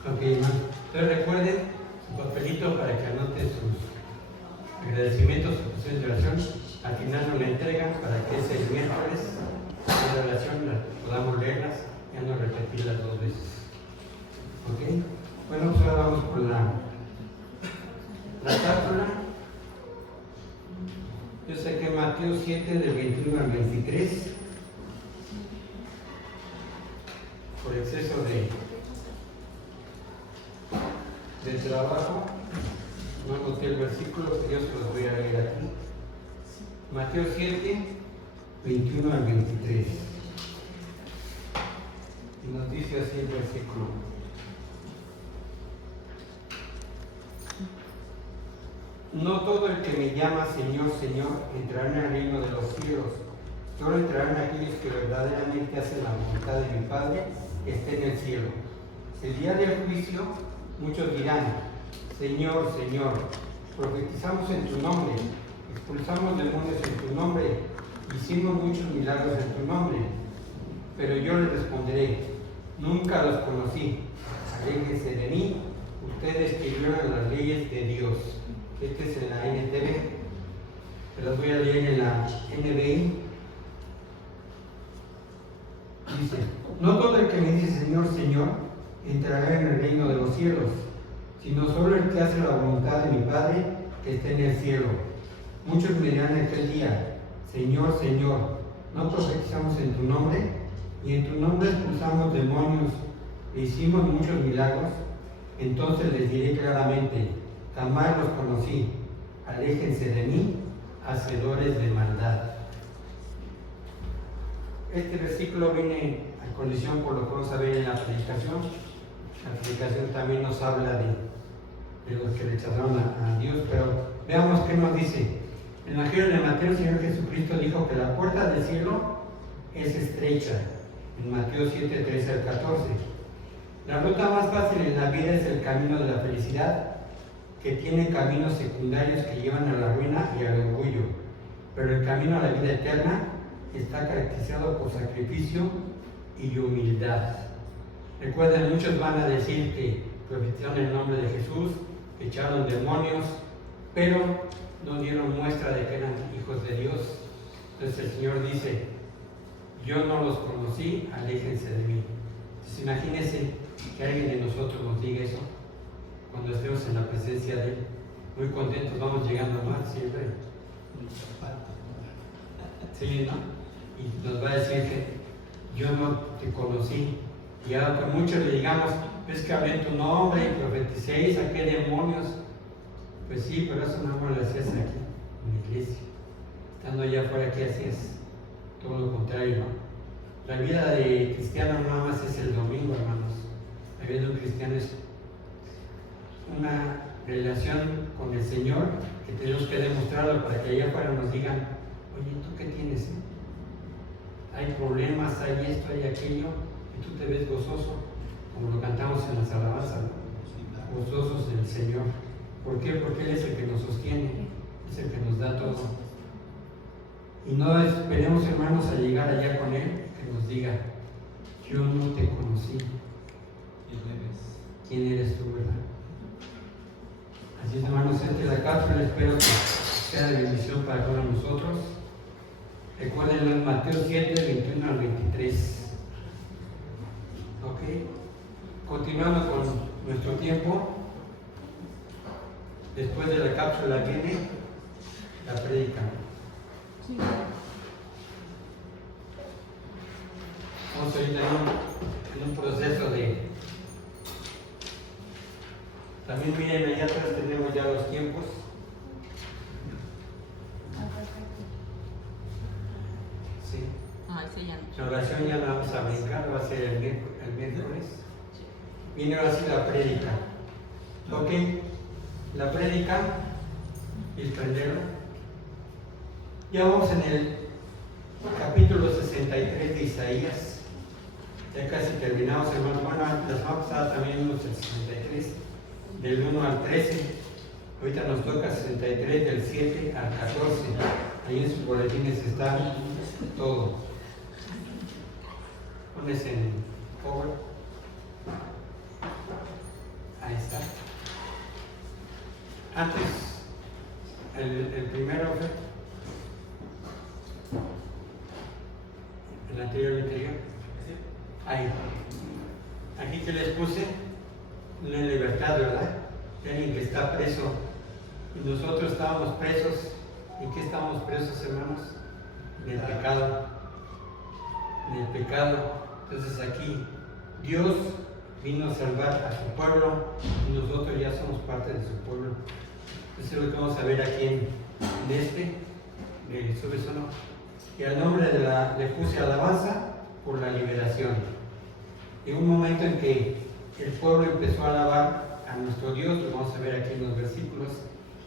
Ok, hermano. Entonces recuerden su papelito para que anoten sus agradecimientos, sus peticiones de oración. Al final nos la entregan para que ese miércoles de oración podamos leerlas y no repetirlas 2 veces. Ok. Bueno, pues ahora vamos con la cápsula. Yo saqué Mateo 7 del 21 al 23. Por exceso de trabajo, no anoté el versículo, pero yo se los voy a leer aquí. Mateo 7, 21 al 23. Y nos dice así el versículo. No todo el que me llama Señor, Señor, entrará en el reino de los cielos. Solo entrarán aquellos que verdaderamente hacen la voluntad de mi Padre que esté en el cielo. El día del juicio, muchos dirán: Señor, Señor, profetizamos en tu nombre, expulsamos demonios en tu nombre, hicimos muchos milagros en tu nombre. Pero yo les responderé: nunca los conocí. Aléjense de mí, ustedes que violan las leyes de Dios. Este es en la NTV. Se los voy a leer en la NBI. Dice: no todo el que me dice Señor, Señor, entrará en el reino de los cielos, sino solo el que hace la voluntad de mi Padre que está en el cielo. Muchos me dirán en aquel día: Señor, Señor, ¿no profetizamos en tu nombre? Y en tu nombre expulsamos demonios e hicimos muchos milagros. Entonces les diré claramente: jamás los conocí. Aléjense de mí, hacedores de maldad. Este versículo viene a colisión por lo que vamos a ver en la predicación. La predicación también nos habla de los que rechazaron a Dios, pero veamos qué nos dice. En el Evangelio de Mateo, el Señor Jesucristo dijo que la puerta del cielo es estrecha, en Mateo 7, 13 al 14. La ruta más fácil en la vida es el camino de la felicidad, que tiene caminos secundarios que llevan a la ruina y al orgullo, pero el camino a la vida eterna está caracterizado por sacrificio y humildad. Recuerden, muchos van a decir que profetizaron en el nombre de Jesús, que echaron demonios, pero no dieron muestra de que eran hijos de Dios. Entonces el Señor dice: yo no los conocí, aléjense de mí. Entonces imagínense que alguien de nosotros nos diga eso cuando estemos en la presencia de Él. Muy contentos, vamos llegando más siempre. Sí, ¿no? Y nos va a decir que yo no te conocí. Y ahora que muchos le digamos: es que hablé en tu nombre y profeticé y saqué demonios. Pues sí, pero eso no lo hacías aquí, en la iglesia. Estando allá afuera, ¿qué hacías? Todo lo contrario, ¿no? La vida de cristiano no nada más es el domingo, hermanos. La vida de un cristiano es una relación con el Señor que tenemos que demostrarlo para que allá afuera nos digan: oye, ¿tú qué tienes? Hay problemas, hay esto, hay aquello, y tú te ves gozoso, como lo cantamos en las alabanzas, ¿no? Gozosos del Señor. ¿Por qué? Porque Él es el que nos sostiene, es el que nos da todo. Y no esperemos, hermanos, a llegar allá con Él, que nos diga: yo no te conocí. ¿Quién eres tú, verdad? Así es, hermanos, esta es la cápsula. Espero que sea de bendición para todos nosotros. Recuérdenlo en Mateo 7, 21 al 23. Ok. Continuando con nuestro tiempo. Después de la cápsula viene la prédica. Sí. Vamos a ir en un proceso de... También miren, allá atrás tenemos ya los tiempos. Sí. Ese ya no. La oración ya la vamos a brincar, va a ser el miércoles. Viene ahora sí la prédica. Ok. La prédica y el prendero. Ya vamos en el capítulo 63 de Isaías. Ya casi terminamos, hermanos. Bueno, la semana pasada también vimos el 63, del 1 al 13. Ahorita nos toca 63, del 7 al 14. Ahí en sus boletines está todo. Pones en cover. Antes, el primero fue el anterior. Ahí. Aquí que les puse una libertad, ¿verdad? De alguien que está preso. Y nosotros estábamos presos. ¿En qué estábamos presos, hermanos? En el pecado. En el pecado. Entonces aquí Dios vino a salvar a su pueblo y nosotros ya somos parte de su pueblo. Eso es lo que vamos a ver aquí en ¿subes o no? Y al nombre le puse alabanza por la liberación. En un momento en que el pueblo empezó a alabar a nuestro Dios, lo vamos a ver aquí en los versículos.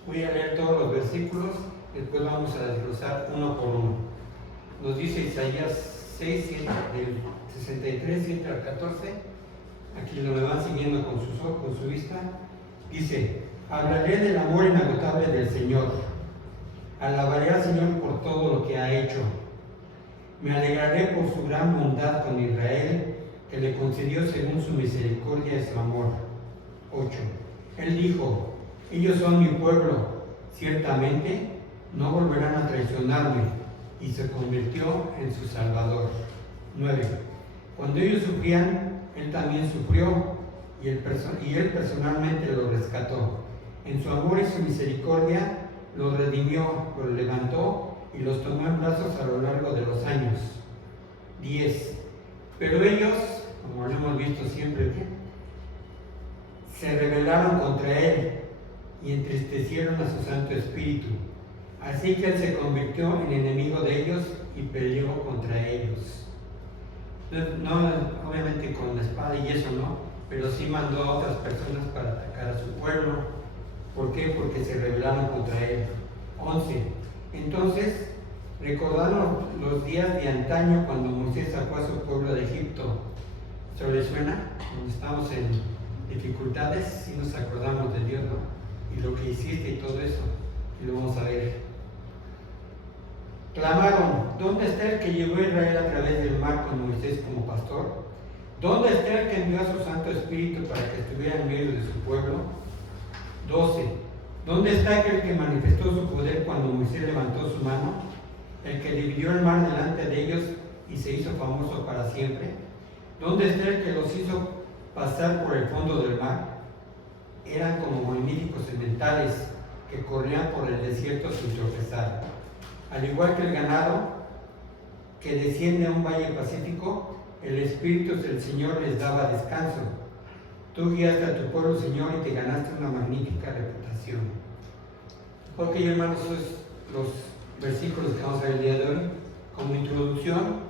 Voy a leer todos los versículos, después vamos a desglosar uno por uno. Nos dice Isaías 6, 7, del 63, 7 al 14. Aquí lo me van siguiendo con sus ojos, con su vista. Dice: hablaré del amor inagotable del Señor. Alabaré al Señor por todo lo que ha hecho. Me alegraré por su gran bondad con Israel, que le concedió según su misericordia y su amor. 8. Él dijo: ellos son mi pueblo, ciertamente no volverán a traicionarme, y se convirtió en su Salvador. 9. Cuando ellos sufrían, Él también sufrió, y él personalmente los rescató. En su amor y su misericordia los redimió, los levantó y los tomó en brazos a lo largo de los años. 10. Pero ellos, como lo hemos visto siempre, se rebelaron contra Él y entristecieron a su Santo Espíritu. Así que Él se convirtió en enemigo de ellos y peleó contra ellos. No, obviamente con la espada y eso no, pero sí mandó a otras personas para atacar a su pueblo. ¿Por qué? Porque se rebelaron contra Él. 11. Entonces recordaron los días de antaño cuando Moisés sacó a su pueblo de Egipto. ¿Se les suena? Cuando estamos en dificultades, sí nos acordamos de Dios, ¿no? Y lo que hiciste y todo eso, y lo vamos a ver. Clamaron: ¿dónde está el que llevó a Israel a través del mar con Moisés como pastor? ¿Dónde está el que envió a su Santo Espíritu para que estuviera en medio de su pueblo? 12. ¿Dónde está aquel que manifestó su poder cuando Moisés levantó su mano? El que dividió el mar delante de ellos y se hizo famoso para siempre. ¿Dónde está el que los hizo pasar por el fondo del mar? Eran como magníficos sementales que corrían por el desierto sin tropezar. Al igual que el ganado que desciende a un valle pacífico, el Espíritu del Señor les daba descanso. Tú guiaste a tu pueblo, Señor, y te ganaste una magnífica reputación. Ok, hermanos, esos son los versículos que vamos a ver el día de hoy. Como introducción,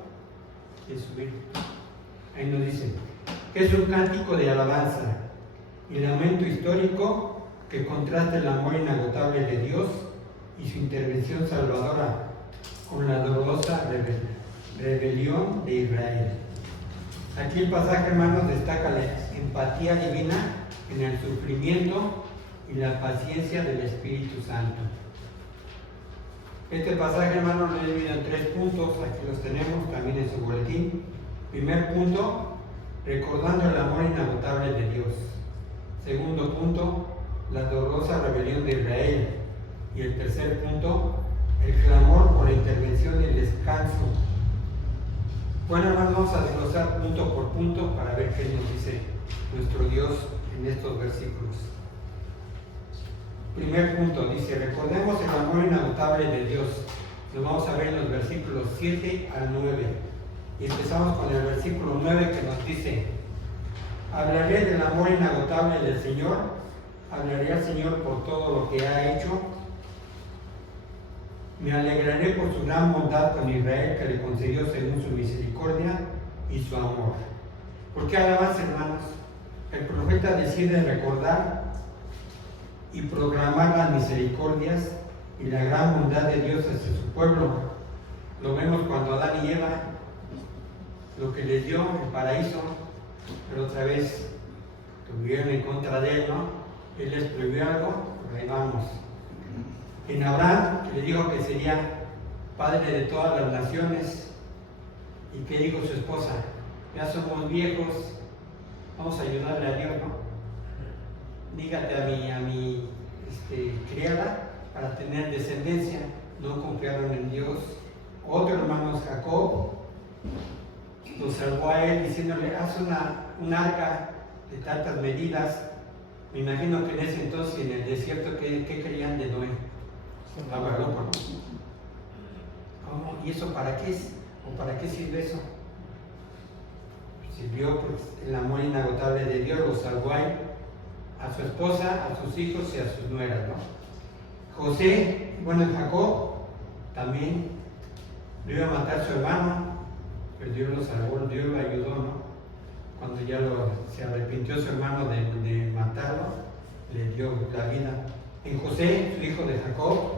ahí nos dice que es un cántico de alabanza y lamento histórico que contrasta el amor inagotable de Dios y su intervención salvadora con la dolorosa rebelión de Israel. Aquí el pasaje, hermanos, destaca la empatía divina en el sufrimiento y la paciencia del Espíritu Santo. Este pasaje, hermanos, lo he dividido en 3 puntos, aquí los tenemos también en su boletín. Primer punto, recordando el amor inagotable de Dios. Segundo punto, la dolorosa rebelión de Israel. Y el tercer punto, el clamor por la intervención y el descanso. Bueno, hermanos, vamos a desglosar punto por punto para ver qué nos dice nuestro Dios en estos versículos. Primer punto, dice: recordemos el amor inagotable de Dios. Lo vamos a ver en los versículos 7 al 9. Y empezamos con el versículo 9 que nos dice: hablaré del amor inagotable del Señor, hablaré al Señor por todo lo que ha hecho. Me alegraré por su gran bondad con Israel, que le concedió según su misericordia y su amor. ¿Por qué alabanza, hermanos? El profeta decide recordar y proclamar las misericordias y la gran bondad de Dios hacia su pueblo. Lo vemos cuando Adán y Eva, lo que les dio el paraíso, pero otra vez tuvieron en contra de él, ¿no? Él les prohibió algo, pero ahí vamos. En Abraham, que le dijo que sería padre de todas las naciones, y que dijo su esposa: ya somos viejos, vamos a ayudarle a Dios, ¿no? Dígate a mi criada para tener descendencia, no confiaron en Dios. Otro hermano, Jacob, lo salvó a él diciéndole, haz un arca de tantas medidas. Me imagino que en ese entonces, en el desierto, ¿qué creían de Noé? Estaba loco, ¿no? ¿Cómo? ¿Y eso para qué es? ¿O para qué sirve eso? Sirvió pues, el amor inagotable de Dios, lo salvó a él, a su esposa, a sus hijos y a sus nueras, ¿no? José, bueno, Jacob también lo iba a matar su hermano, pero Dios lo salvó, Dios lo ayudó, ¿no? Cuando ya se arrepintió su hermano de matarlo, le dio la vida. En José, su hijo de Jacob,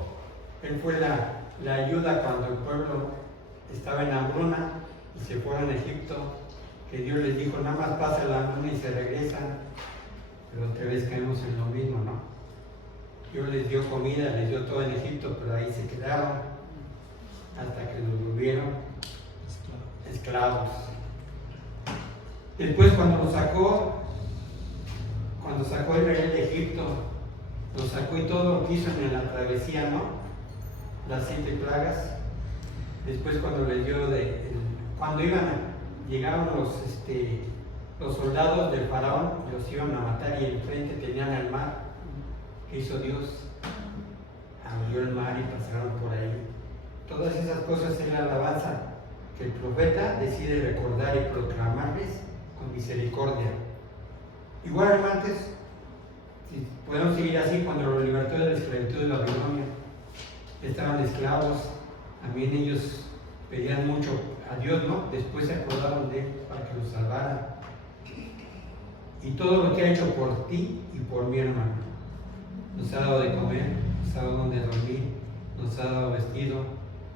él fue la ayuda cuando el pueblo estaba en hambruna y se fueron a Egipto, que Dios les dijo, nada más pasa la hambruna y se regresan, pero otra vez caemos en lo mismo, ¿no? Dios les dio comida, les dio todo en Egipto, pero ahí se quedaron hasta que los volvieron esclavos. Después cuando sacó Israel de Egipto, lo sacó y todo lo que hizo en la travesía, ¿no? Las 7 plagas. Después cuando les dio cuando llegaron los soldados del faraón, los iban a matar y enfrente tenían el mar. ¿Qué hizo Dios? Abrió el mar y pasaron por ahí. Todas esas cosas es la alabanza que el profeta decide recordar y proclamarles con misericordia. Igual, hermanos, si podemos seguir así, cuando los libertó de la esclavitud de Babilonia, estaban esclavos, también ellos pedían mucho a Dios, ¿no? Después se acordaron de él para que los salvara. Y todo lo que ha hecho por ti y por mi hermano. Nos ha dado de comer, nos ha dado donde dormir, nos ha dado vestido,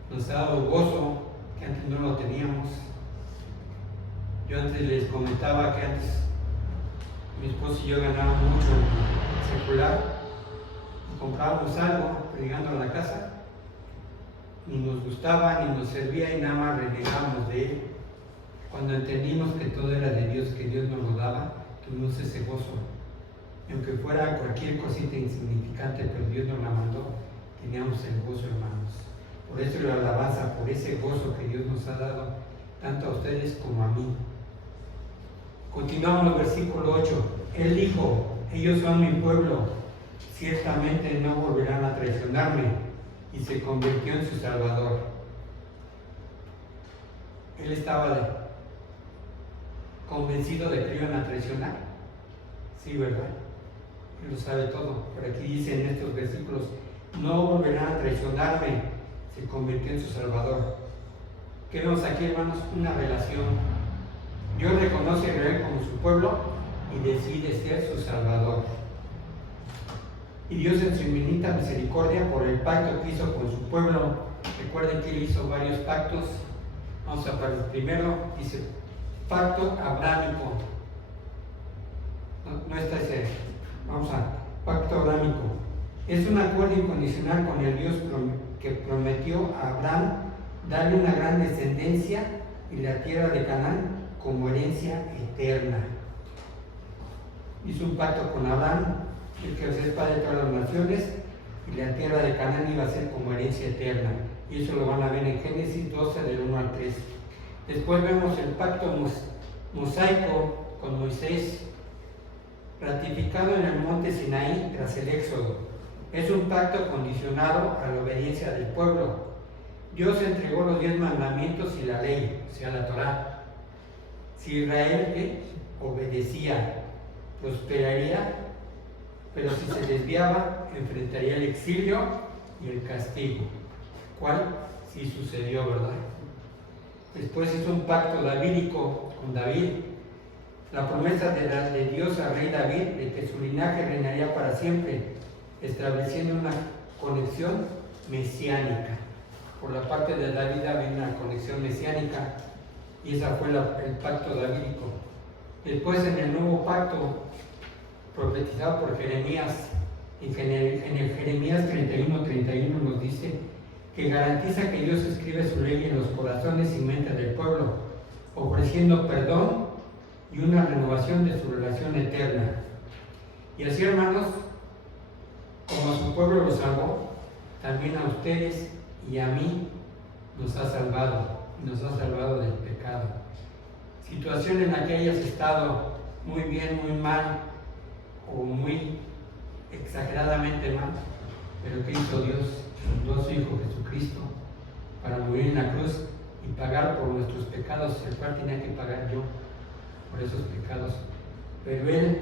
nos ha dado gozo que antes no lo teníamos. Yo antes les comentaba que antes mi esposo y yo ganábamos mucho en secular y comprábamos algo, pero llegando a la casa ni nos gustaba, ni nos servía y nada más renegábamos de él. Cuando entendimos que todo era de Dios, que Dios nos lo daba, tuvimos ese gozo. Y aunque fuera cualquier cosita insignificante, pero Dios nos la mandó, teníamos el gozo, hermanos. Por eso la alabanza, por ese gozo que Dios nos ha dado, tanto a ustedes como a mí. Continuamos el versículo 8. Él dijo, ellos son mi pueblo, ciertamente no volverán a traicionarme, y se convirtió en su Salvador. Él estaba convencido de que iban a traicionar. Sí, ¿verdad? Él lo sabe todo. Pero aquí dice en estos versículos, no volverán a traicionarme, se convirtió en su Salvador. ¿Qué vemos aquí, hermanos? Una relación. Dios reconoce a Israel como su pueblo y decide ser su Salvador. Y Dios en su infinita misericordia por el pacto que hizo con su pueblo. Recuerden que él hizo varios pactos. Vamos a ver, primero dice pacto abrámico. No está ese. Vamos a pacto abrámico. Es un acuerdo incondicional con el Dios que prometió a Abraham darle una gran descendencia y la tierra de Canaán como herencia eterna. Hizo un pacto con Abraham, el que es padre de todas las naciones, y la tierra de Canaán iba a ser como herencia eterna. Y eso lo van a ver en Génesis 12, del 1 al 3. Después vemos el pacto mosaico con Moisés, ratificado en el monte Sinaí tras el Éxodo. Es un pacto condicionado a la obediencia del pueblo. Dios entregó los 10 mandamientos y la ley, o sea, la Torá. Si Israel obedecía, prosperaría, pero si se desviaba, enfrentaría el exilio y el castigo. ¿Cuál? Sí sucedió, ¿verdad? Después hizo un pacto davídico con David. La promesa de Dios al rey David de que su linaje reinaría para siempre, estableciendo una conexión mesiánica. Por la parte de David había una conexión mesiánica y esa fue el pacto davídico. Después en el nuevo pacto profetizado por Jeremías, en el Jeremías 31:31 nos dice que garantiza que Dios escribe su ley en los corazones y mentes del pueblo, ofreciendo perdón y una renovación de su relación eterna. Y así, hermanos, Como su pueblo lo salvó, también a ustedes y a mí nos ha salvado del pecado. Situación en la que hayas estado muy bien, muy mal o muy exageradamente mal, pero ¿qué hizo Dios? Mandó a su Hijo Jesucristo para morir en la cruz y pagar por nuestros pecados, el cual tenía que pagar yo por esos pecados. Pero Él,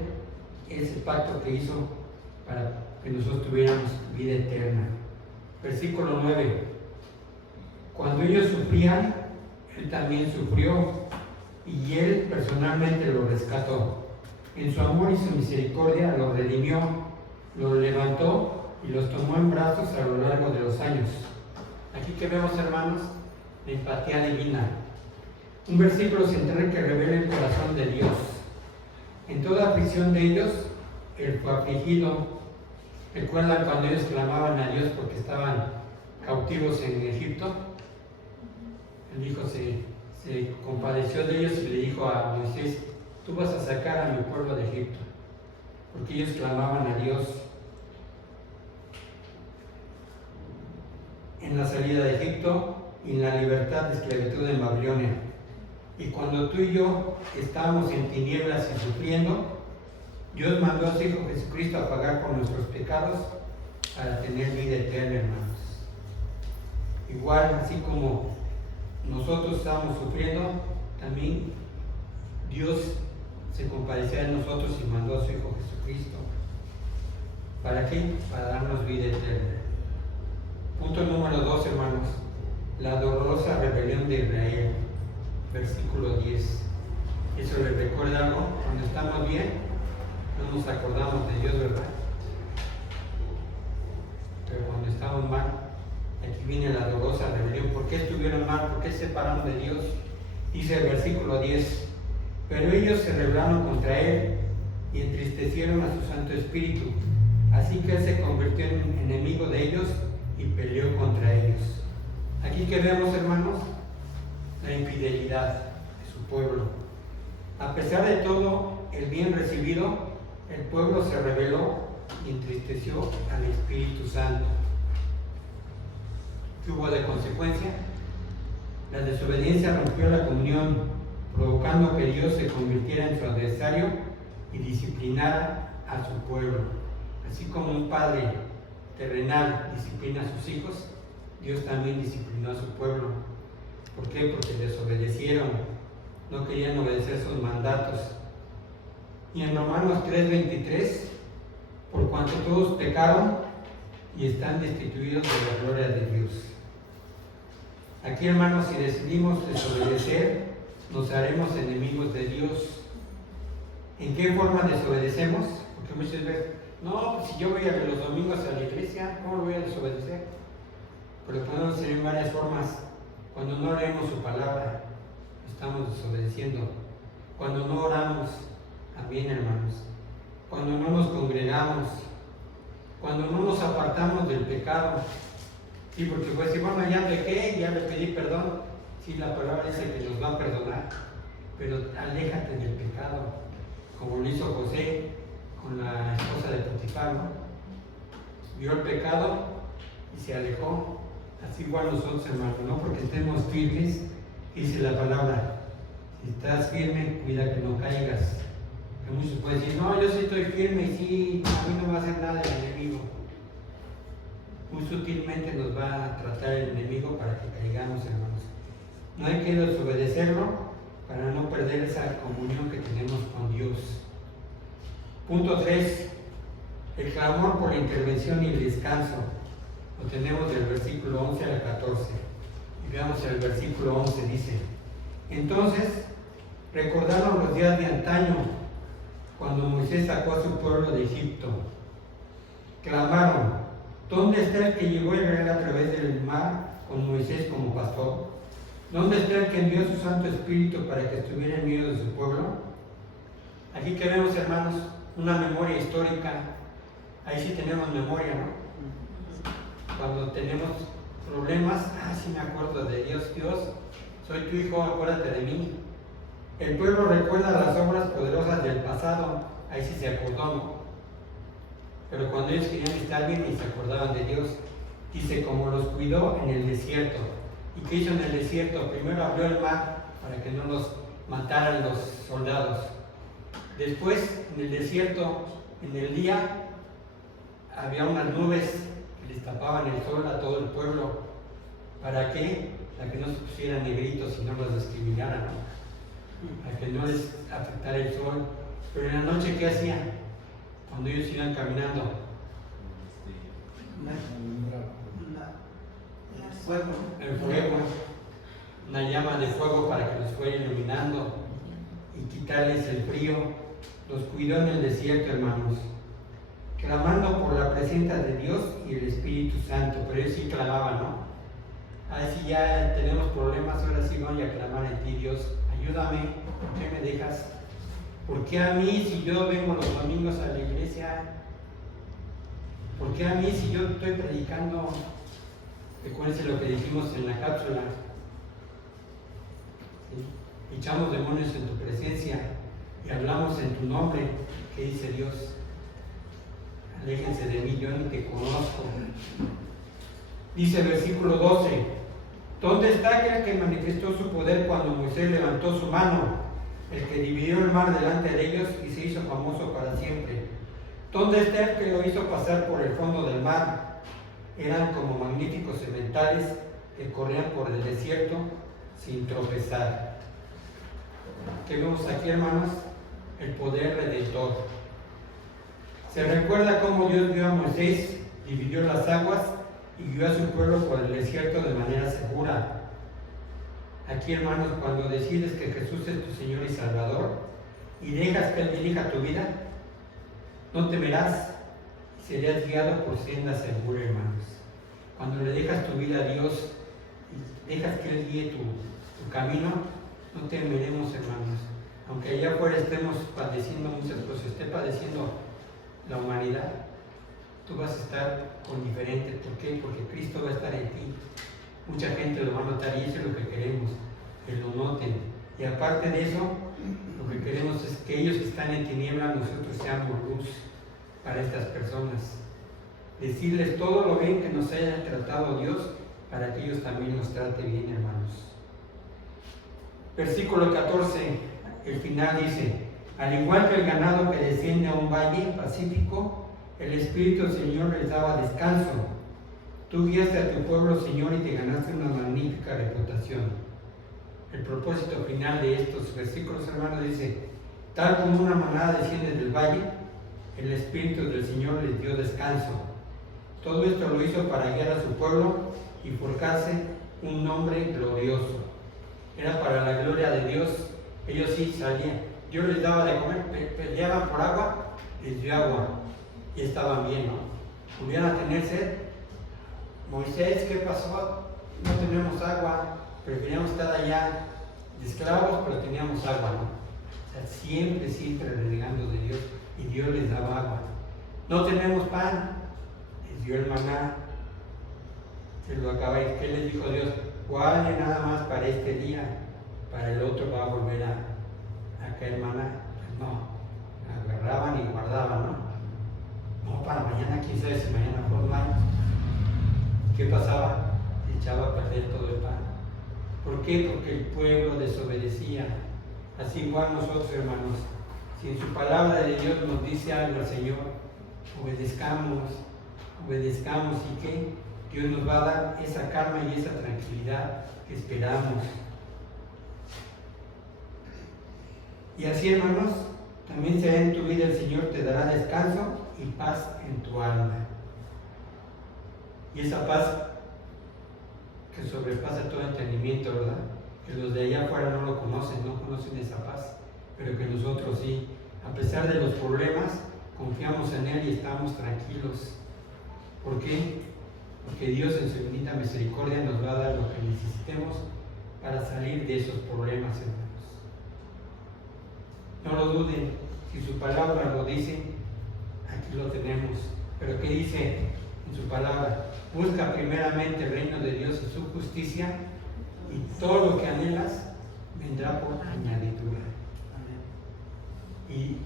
ese pacto que hizo para que nosotros tuviéramos vida eterna. Versículo 9. Cuando ellos sufrían, Él también sufrió y Él personalmente los rescató. En su amor y su misericordia los redimió, los levantó y los tomó en brazos a lo largo de los años. Aquí que vemos, hermanos, la empatía divina. Un versículo central que revela el corazón de Dios. En toda aflicción de ellos, Él fue afligido. ¿Recuerdan cuando ellos clamaban a Dios porque estaban cautivos en Egipto? El Hijo se compadeció de ellos y le dijo a Moisés: tú vas a sacar a mi pueblo de Egipto, porque ellos clamaban a Dios en la salida de Egipto y en la libertad de esclavitud en Babilonia. Y cuando tú y yo estábamos en tinieblas y sufriendo, Dios mandó a su Hijo Jesucristo a pagar por nuestros pecados para tener vida eterna, hermanos. Igual, así como nosotros estábamos sufriendo, también Dios se compadecía de nosotros y mandó a su Hijo Jesucristo. ¿Para qué? Para darnos vida eterna. Punto número 2, hermanos. La dolorosa rebelión de Israel. Versículo 10. ¿Eso les recuerda algo? Cuando estamos bien, no nos acordamos de Dios, ¿verdad? Pero cuando estamos mal, aquí viene la dolorosa rebelión. ¿Por qué estuvieron mal? ¿Por qué se separaron de Dios? Dice el versículo 10. Pero ellos se rebelaron contra Él y entristecieron a su Santo Espíritu. Así que Él se convirtió en enemigo de ellos y peleó contra ellos. Aquí que vemos, hermanos, la infidelidad de su pueblo. A pesar de todo el bien recibido, el pueblo se rebeló y entristeció al Espíritu Santo. ¿Qué hubo de consecuencia? La desobediencia rompió la comunión, provocando que Dios se convirtiera en su adversario y disciplinara a su pueblo. Así como un padre terrenal disciplina a sus hijos, Dios también disciplinó a su pueblo. ¿Por qué? Porque desobedecieron, no querían obedecer sus mandatos. Y en Romanos 3:23, por cuanto todos pecaron y están destituidos de la gloria de Dios. Aquí, hermanos, si decidimos desobedecer, nos haremos enemigos de Dios. ¿En qué forma desobedecemos? Porque muchas veces, no, pues si yo voy los domingos a la iglesia, ¿cómo lo voy a desobedecer? Pero podemos hacer en varias formas. Cuando no leemos su palabra, estamos desobedeciendo. Cuando no oramos, también, hermanos. Cuando no nos congregamos, cuando no nos apartamos del pecado. Sí, porque pues si bueno, ya pequé, ya le pedí perdón. Sí, la palabra dice que nos va a perdonar, pero aléjate del pecado, como lo hizo José con la esposa de Potifar, ¿no? Vio el pecado y se alejó. Así igual nosotros, hermanos, no porque estemos firmes, dice la palabra, si estás firme, cuida que no caigas. Que muchos pueden decir, no, yo sí estoy firme y sí, a mí no me va a hacer nada el enemigo. Muy sutilmente nos va a tratar el enemigo para que caigamos, hermanos. No hay que desobedecerlo para no perder esa comunión que tenemos con Dios. Punto 3. El clamor por la intervención y el descanso. Lo tenemos del versículo 11 al 14. Y veamos el versículo 11, dice: entonces recordaron los días de antaño, cuando Moisés sacó a su pueblo de Egipto. Clamaron: ¿dónde está el que llevó a Israel a través del mar con Moisés como pastor? ¿Dónde está el que envió su Santo Espíritu para que estuviera en medio de su pueblo? Aquí que vemos, hermanos, una memoria histórica. Ahí sí tenemos memoria, ¿no? Cuando tenemos problemas, sí me acuerdo de Dios. Dios, soy tu hijo, acuérdate de mí. El pueblo recuerda las obras poderosas del pasado. Ahí sí se acordó, ¿no? pero cuando ellos querían estar bien y se acordaban de Dios, dice, como los cuidó en el desierto. ¿Y qué hizo en el desierto? Primero abrió el mar para que no los mataran los soldados. Después, en el desierto, en el día, había unas nubes que les tapaban el sol a todo el pueblo. ¿Para qué? Para que no se pusieran negritos y no los discriminaran, ¿no? Para que no les afectara el sol. Pero en la noche, ¿qué hacían? Cuando ellos iban caminando, el fuego, una llama de fuego para que los fuera iluminando y quitarles el frío. Los cuidó en el desierto, hermanos, clamando por la presencia de Dios y el Espíritu Santo. Pero ellos sí clamaban, ¿no? Ahí sí ya tenemos problemas, ahora sí voy a clamar en ti, Dios, ayúdame, ¿por qué me dejas? ¿Por qué a mí si yo vengo los domingos a la iglesia? ¿Por qué a mí si yo estoy predicando? Recuérdense lo que dijimos en la cápsula. ¿Sí? Echamos demonios en tu presencia y hablamos en tu nombre. ¿Qué dice Dios? Aléjense de mí, yo ni te conozco. Dice el versículo 12: ¿dónde está aquel que manifestó su poder cuando Moisés levantó su mano? El que dividió el mar delante de ellos y se hizo famoso para siempre. ¿Dónde está el que lo hizo pasar por el fondo del mar? Eran como magníficos sementales que corrían por el desierto sin tropezar. ¿Qué vemos aquí, hermanos? El poder redentor. Se recuerda cómo Dios vio a Moisés, dividió las aguas y guió a su pueblo por el desierto de manera segura. Aquí, hermanos, cuando decides que Jesús es tu Señor y Salvador y dejas que Él dirija tu vida, no temerás y serás guiado por senda segura, hermanos. Cuando le dejas tu vida a Dios y dejas que Él guíe tu camino, no temeremos, hermanos. Aunque allá afuera estemos padeciendo muchas cosas, esté padeciendo la humanidad, tú vas a estar con diferente. ¿Por qué? Porque Cristo va a estar en ti. Mucha gente lo va a notar y eso es lo que queremos, que lo noten. Y aparte de eso, lo que queremos es que ellos que están en tinieblas, nosotros seamos luz para estas personas. Decirles todo lo bien que nos haya tratado Dios, para que ellos también nos trate bien, hermanos. Versículo 14, el final dice: al igual que el ganado que desciende a un valle pacífico, el Espíritu del Señor les daba descanso. Tú guiaste a tu pueblo, Señor, y te ganaste una magnífica reputación. El propósito final de estos versículos, hermanos, dice: tal como una manada desciende del valle, el Espíritu del Señor les dio descanso. Todo esto lo hizo para guiar a su pueblo y forjarse un nombre glorioso. Era para la gloria de Dios. Ellos sí salían. Dios les daba de comer, peleaban por agua, les dio agua y estaban bien, ¿no? Volvían a tener sed. Moisés, ¿qué pasó? No tenemos agua, preferíamos estar allá de esclavos, pero teníamos agua, ¿no? O sea, siempre renegando de Dios, y Dios les daba agua. No tenemos pan, les dio el maná, se lo acaba. ¿Y qué les dijo Dios? Guarden nada más para este día, para el otro va a volver a caer maná. Pues no, agarraban y guardaban, ¿no? No, para mañana, quién sabe si mañana por mayo. ¿Qué pasaba? Se echaba a perder todo el pan. ¿Por qué? Porque el pueblo desobedecía. Así igual nosotros, hermanos, si en su palabra de Dios nos dice algo al Señor, obedezcamos, y que Dios nos va a dar esa calma y esa tranquilidad que esperamos. Y así, hermanos, también será en tu vida el Señor te dará descanso y paz en tu alma. Y esa paz que sobrepasa todo entendimiento, ¿verdad? Que los de allá afuera no lo conocen, no conocen esa paz, pero que nosotros sí, a pesar de los problemas, confiamos en Él y estamos tranquilos. ¿Por qué? Porque Dios en su infinita misericordia nos va a dar lo que necesitemos para salir de esos problemas, hermanos. No lo duden, si su palabra lo dice, aquí lo tenemos. Pero ¿qué dice en su palabra? Busca primeramente el reino de Dios y su justicia, y todo lo que anhelas vendrá por añadidura. Y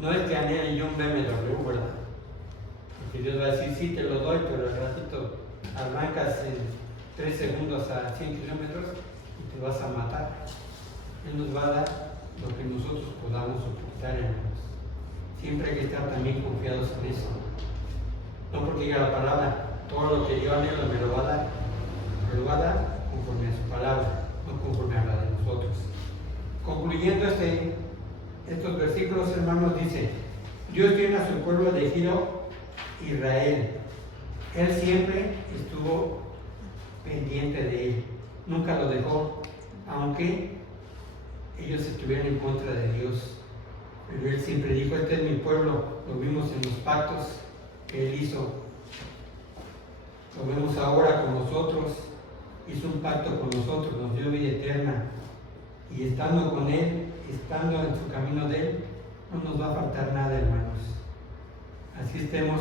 no es que anhele yo un BMW, ¿verdad? Porque Dios va a decir, sí, te lo doy, pero al ratito arrancas en 3 segundos a 100 kilómetros y te vas a matar. Él nos va a dar lo que nosotros podamos soportar, hermanos. Siempre hay que estar también confiados en eso. No porque diga la palabra, todo lo que yo anhelo me lo va a dar. Me lo va a dar conforme a su palabra, no conforme a la de nosotros. Concluyendo estos versículos, hermanos, dice: Dios tiene a su pueblo elegido, Israel. Él siempre estuvo pendiente de él, nunca lo dejó, aunque ellos estuvieron en contra de Dios. Pero él siempre dijo: este es mi pueblo. Lo vimos en los pactos que él hizo, lo vemos ahora con nosotros. Hizo un pacto con nosotros, nos dio vida eterna, y estando con él, estando en su camino de él, no nos va a faltar nada, hermanos. Así estemos,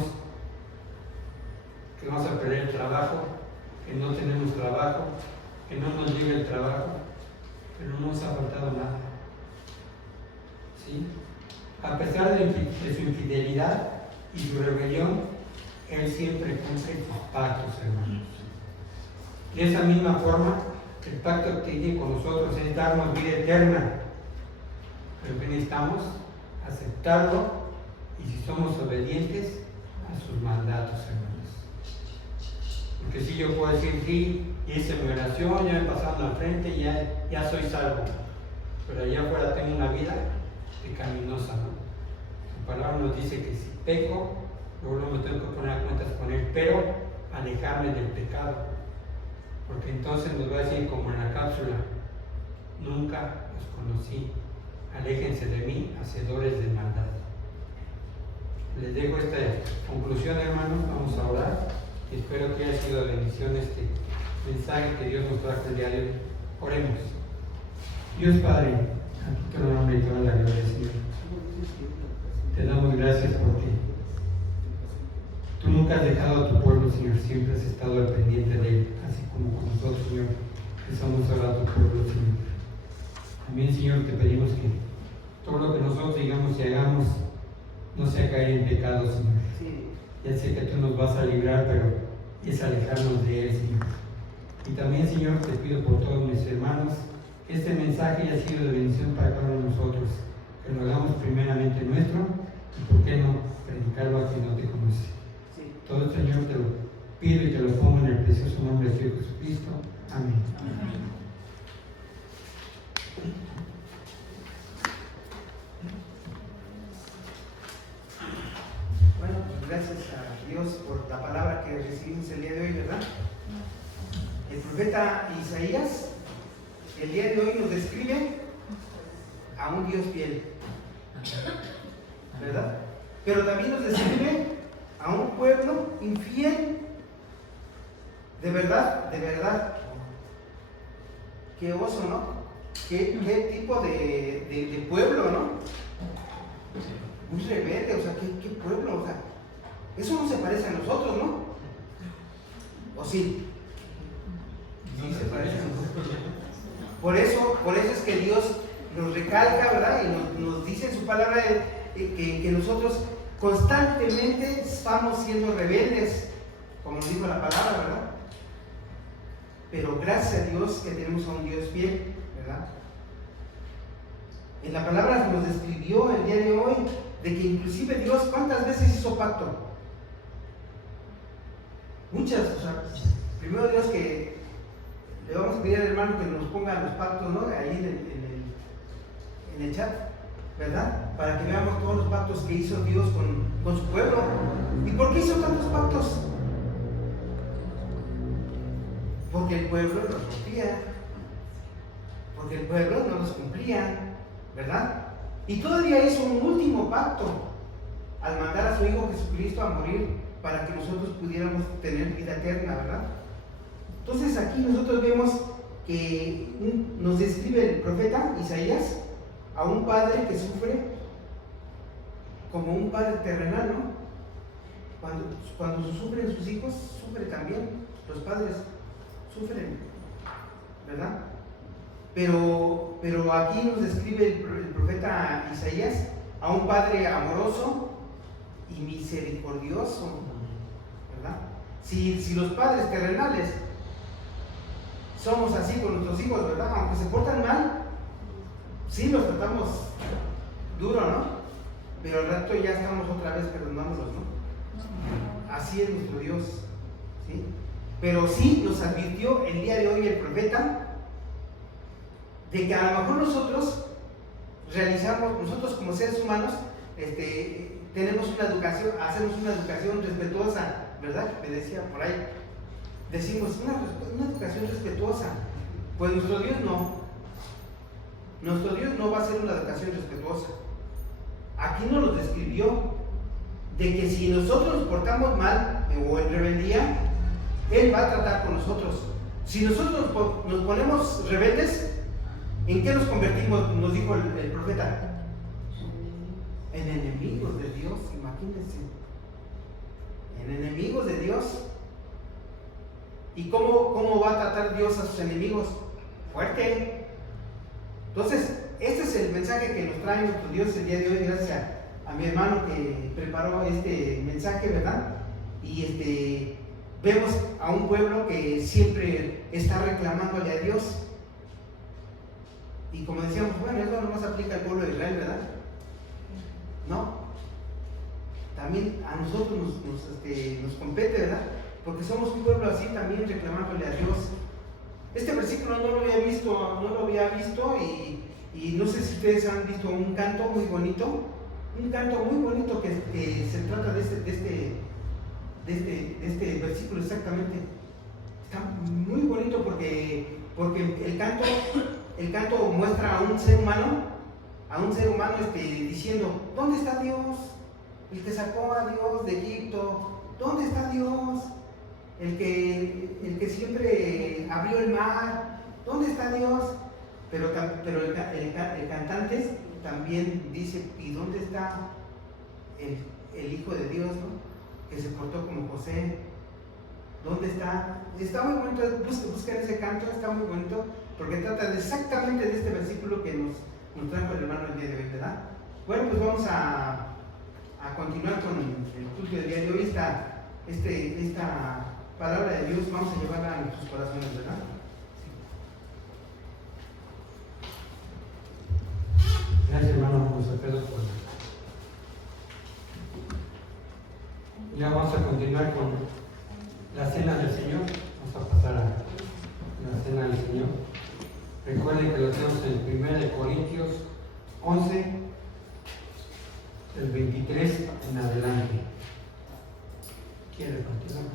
que vamos a perder el trabajo, que no tenemos trabajo, que no nos llegue el trabajo, pero no nos ha faltado nada. ¿Sí? A pesar de su infidelidad y su rebelión, él siempre cumple sus pactos, hermanos. De esa misma forma, el pacto que tiene con nosotros es darnos vida eterna. Pero que necesitamos aceptarlo, y si somos obedientes a sus mandatos, hermanos. Porque si yo puedo decir, sí, hice mi oración, ya me pasaron al frente y ya soy salvo, pero allá afuera tengo una vida pecaminosa, ¿no? Su palabra nos dice que si peco, luego me tengo que poner a cuentas con él, pero alejarme del pecado. Porque entonces nos va a decir, como en la cápsula: nunca los conocí, aléjense de mí, hacedores de maldad. Les dejo esta conclusión, hermanos. Vamos a orar. Espero que haya sido de bendición este mensaje que Dios nos trajo el día de hoy. Oremos. Dios Padre, a ti todo el nombre y toda la gloria, Señor. Te damos gracias porque tú nunca has dejado a tu pueblo, Señor. Siempre has estado al pendiente de él, así como con nosotros, Señor, que somos ahora tu pueblo, Señor. También, Señor, te pedimos que todo lo que nosotros digamos y hagamos no sea caer en pecado, Señor. Ya sé que tú nos vas a librar, pero es alejarnos de él, Señor. Y también, Señor, te pido por todos mis hermanos que este mensaje haya sido de bendición para cada uno de nosotros, que lo hagamos primeramente nuestro, y por qué no predicarlo a quien no te conoce. Todo esto, Señor, te lo pido y te lo pongo en el precioso nombre de Dios Jesucristo. Amén. Amén. Bueno, pues gracias a Dios por la palabra que recibimos el día de hoy, ¿verdad? El profeta Isaías el día de hoy nos describe a un Dios fiel, ¿verdad? Pero también nos describe a un pueblo infiel. De verdad, qué oso, ¿no? Qué tipo de pueblo, ¿no? Muy rebelde, o sea, qué pueblo, o sea, eso no se parece a nosotros, ¿no? ¿O sí? Sí se parece a nosotros. Por eso es que Dios nos recalca, ¿verdad? Y nos dice en su palabra que nosotros constantemente estamos siendo rebeldes, como nos dijo la palabra, ¿verdad? Pero gracias a Dios que tenemos a un Dios fiel, ¿verdad? En la palabra nos describió el día de hoy de que inclusive Dios, ¿cuántas veces hizo pacto? Muchas. O sea, primero Dios, que le vamos a pedir al hermano que nos ponga los pactos, ¿no? Ahí en el chat, ¿verdad? Para que veamos todos los pactos que hizo Dios con su pueblo. ¿Y por qué hizo tantos pactos? Porque el pueblo los rompía, porque el pueblo no los cumplía, ¿verdad? Y todavía hizo un último pacto al mandar a su Hijo Jesucristo a morir para que nosotros pudiéramos tener vida eterna, ¿verdad? Entonces aquí nosotros vemos que nos describe el profeta Isaías a un padre que sufre como un padre terrenal, ¿no? Cuando sufren sus hijos, sufre también, los padres sufren, ¿verdad? Pero aquí nos describe el profeta Isaías a un padre amoroso y misericordioso, ¿verdad? Si los padres terrenales somos así con nuestros hijos, ¿verdad? Aunque se portan mal, sí los tratamos duro, ¿no? Pero al rato ya estamos otra vez perdonándolos, ¿no? Así es nuestro Dios, ¿sí? Pero sí nos advirtió el día de hoy el profeta de que a lo mejor nosotros como seres humanos, tenemos una educación, hacemos una educación respetuosa, ¿verdad? Me decía por ahí, decimos una educación respetuosa, pues nuestro Dios no va a ser una educación respetuosa. Aquí nos lo describió, de que si nosotros nos portamos mal o en rebeldía, Él va a tratar con nosotros. Si nosotros nos ponemos rebeldes, ¿en qué nos convertimos? Nos dijo el profeta. En enemigos de Dios, imagínense. En enemigos de Dios. ¿Y cómo va a tratar Dios a sus enemigos? Fuerte. Entonces, este es el mensaje que nos trae nuestro Dios el día de hoy, gracias a mi hermano que preparó este mensaje, ¿verdad? Y vemos a un pueblo que siempre está reclamándole a Dios. Y como decíamos, bueno, eso no más aplica al pueblo de Israel, ¿verdad? No. También a nosotros nos compete, ¿verdad? Porque somos un pueblo así también reclamándole a Dios. Este versículo no lo había visto y no sé si ustedes han visto un canto muy bonito que se trata de este versículo exactamente. Está muy bonito porque el canto muestra a un ser humano diciendo, ¿dónde está Dios? El que sacó a Dios de Egipto, ¿dónde está Dios? El que siempre abrió el mar, ¿dónde está Dios? Pero el cantante también dice, ¿y dónde está el Hijo de Dios, ¿no? Que se portó como José? ¿Dónde está? Está muy bonito, busquen ese canto, está muy bonito, porque trata exactamente de este versículo que nos trajo el hermano el día de hoy, ¿verdad? Bueno, pues vamos a continuar con el culto del día de hoy. Esta palabra de Dios vamos a llevarla a nuestros corazones, ¿verdad? Gracias, hermano José Pedro. Ya vamos a continuar con la cena del Señor. Vamos a pasar a la cena del Señor. Recuerden que lo tenemos en 1 Corintios 11, del 23 en adelante. ¿Quiere continuar?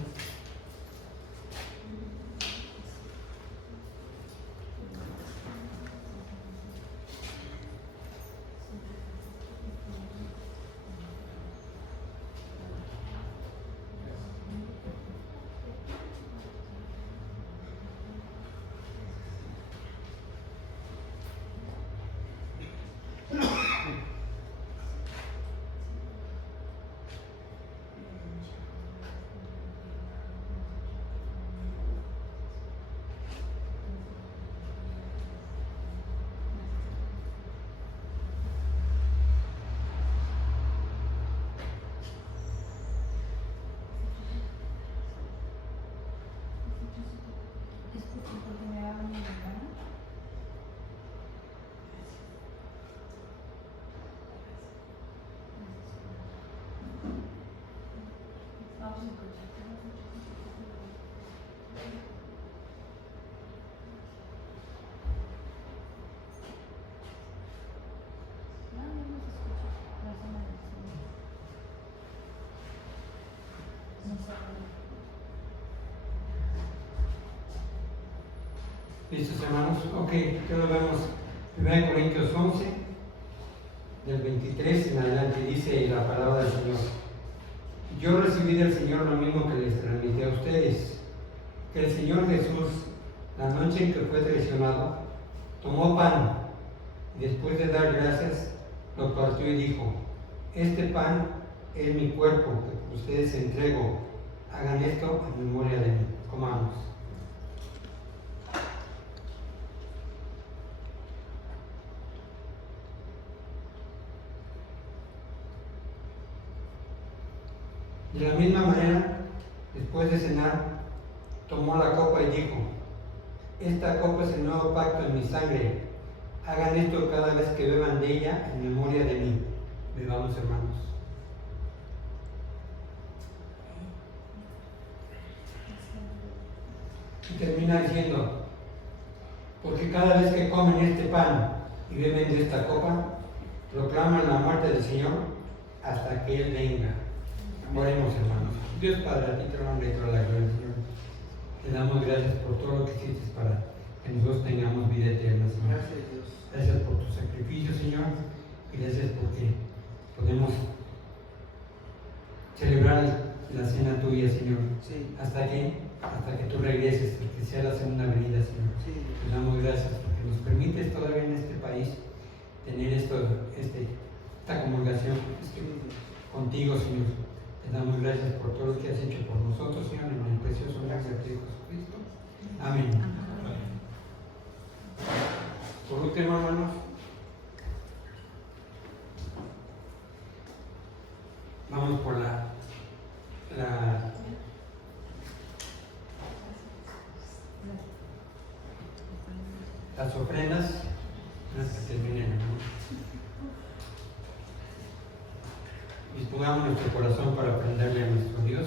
¿Listos, hermanos? Ok, ya nos vemos. 1 Corintios 11, del 23 en adelante, dice la palabra del Señor. Yo recibí del Señor lo mismo que les transmití a ustedes, que el Señor Jesús, la noche en que fue traicionado, tomó pan y después de dar gracias, lo partió y dijo, este pan es mi cuerpo que por ustedes entrego, hagan esto en memoria de mí. Comamos. De la misma manera, después de cenar, tomó la copa y dijo: esta copa es el nuevo pacto en mi sangre. Hagan esto cada vez que beban de ella en memoria de mí. Bebamos, hermanos. Y termina diciendo: porque cada vez que comen este pan y beben de esta copa, proclaman la muerte del Señor hasta que Él venga. Oremos, hermanos. Dios Padre, a ti te honra y toda la gloria, Señor. Te damos gracias por todo lo que hiciste para que nosotros tengamos vida eterna, Señor. Gracias, Dios. Gracias por tu sacrificio, Señor. Y gracias porque podemos celebrar la cena tuya, Señor. Sí, Hasta que tú regreses, que sea la segunda venida, Señor. sí, Te damos gracias porque nos permites todavía en este país tener esta comulgación contigo, Señor. Te damos gracias por todo lo que has hecho por nosotros, Señor, en el precioso nombre de Jesucristo. Amén. Por último, hermanos, vamos por las ofrendas, que terminen, hermanos. Dispongamos nuestro corazón para ofrendarle a nuestro Dios.